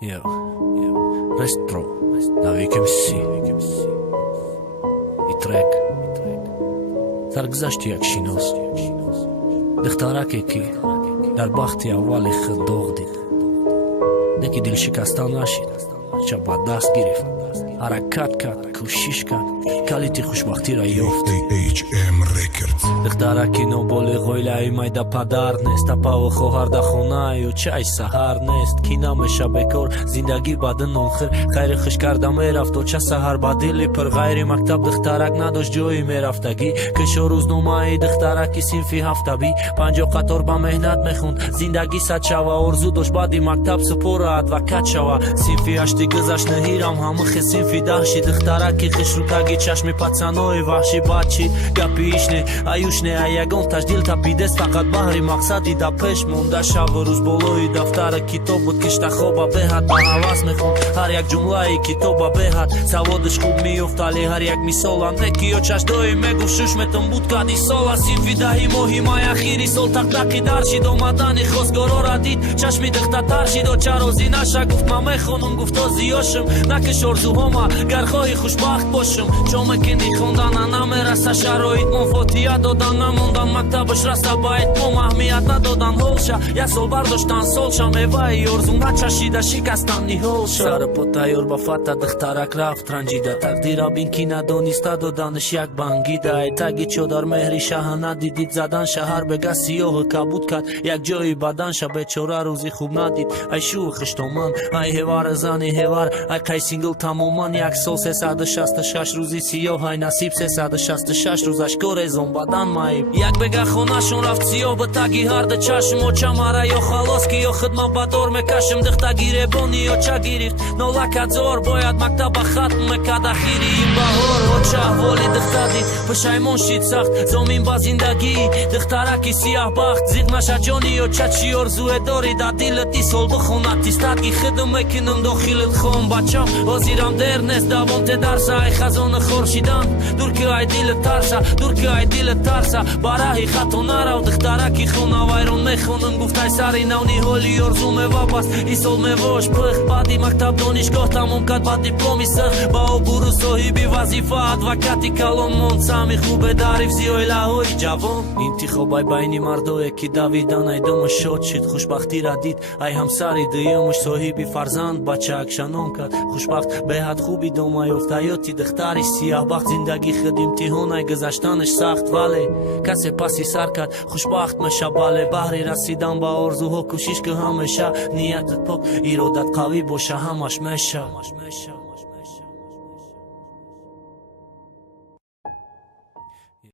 Yo, Rest Pro, David MC I trek Zargzashti jak shinos Dkhtarakeki Dar bakhti avvali khadoghdid Deki dil shikastan nashid Shabbat dast gireft Harakat kad, kushish kad Kaliti khushbakhti ra yoft HM Records Dkhtaraki no boli ghoylai mayda padar nest Apavo khohar da khonai u chay sahar nest Kina me shabekor zindagi badan nonkhir Khayri khish kardam meraft o cha sahar badili Per ghayri maktab dkhtarak nadosh joyi meraftagi Kisho ruznumai dkhtaraki sinfi haftabi Panjo qator ba mehnat mekhund Zindagi sad shava orzu dosh badi maktab spora advokat shava Sinfi ashti gzashne hiram hamkhi sinfi dahshi Dkhtaraki khish rutagi چشم پاتسانوی وحشی بچی گپیشنه آیوشنه آیگون تجدیل تا بیدست فقط بحری مقصدی دا پیش مونده شب و روز بلوی دفتر کتاب بود کشت خوبا بهت با حواس میخون هر یک جمله کتابا بهت سوادش خوب میافتالی هر یک مثال اندکی و چش دوی میگو ششمتون بود کدی سال سیفی دهی مهمای اخیری سال تقدقی در شید اومدنی خواستگارا را دید چشمی دخته تر شید و چروزی نشه گفت من میخونم گفتا زیاشم نکش ارزوهاما گر خواهی خوشبخت باشم چومکنی خوندن نمیرسه شرایط منفوتیت دادن نموندن مکتبش رسته باید مو اهمیت ندادن هولشه یک سال برداشتن سالشه میوه ارزون نچشیده شکستن نیهولشه سر پا تیار با فتح دخترک رفت رنجیده تقدیر بین کی ندانسته دادنش یک بنگیده ای تگی چودار مهری شه ندیدید زدن شهر بگه سیاه کبود کرد یک جایی بدنشه بیچاره روزی خوب ندید ای شوخش تومن ای هوار زنی هوار ای قی سینگل تماما یک سال 366 روزی سیاه های نصیب 366 روزش گریزم بدن مایب یک بگه خونشون رفت سیاه به تگی هرده چشم و چمره یا خلاص که یا خدمت بدار میکشم دخته گیره بانی یا چه گیریفت نولکت زار باید مکتب ختم مکد اخیری این بهار و چه احوالی دخته دید پشیمون شید سخت زمین با زندگی دخترکی سیاه بخت زیغ نشه جانی یا چه چی ارزوه داری در دیلت ای سال بخونت تیستدگی خدم میکنم داخلت خون بچم وزیرم در نست دوام ته درسه ای خزان خورشیدم دور که ای دیل ترسه دور که ای دیل ترسه برای خطو نرو دخترکی خونه ویرون میخونم گفت ای سری نونی هولی ارزومه وابست ای سال میواش پخ بعدی مکتب دانشگاه تموم کد بعد دیپلومی سخ با برو صاحبی وظیفه ادوکاتی کلان مون سمی خوبه داری زیای لهوی جوان انتخابای بینی مردوی که دویدن ای دم شد شد خوشبختی را دید ای همسری دیومش صاحبی فرزند بچه اکشنون کرد خوشبخت بهت خوبی دومای افتایاتی دختری سیاه بخت زندگی خد امتحان ای گذشتنش سخت ولی کسی پسی سر کرد خوشبخت میشه بله بحری رسیدن با آرزوها کوشش که همیشه نیتت پاک ارادت قوی باشه همش میشه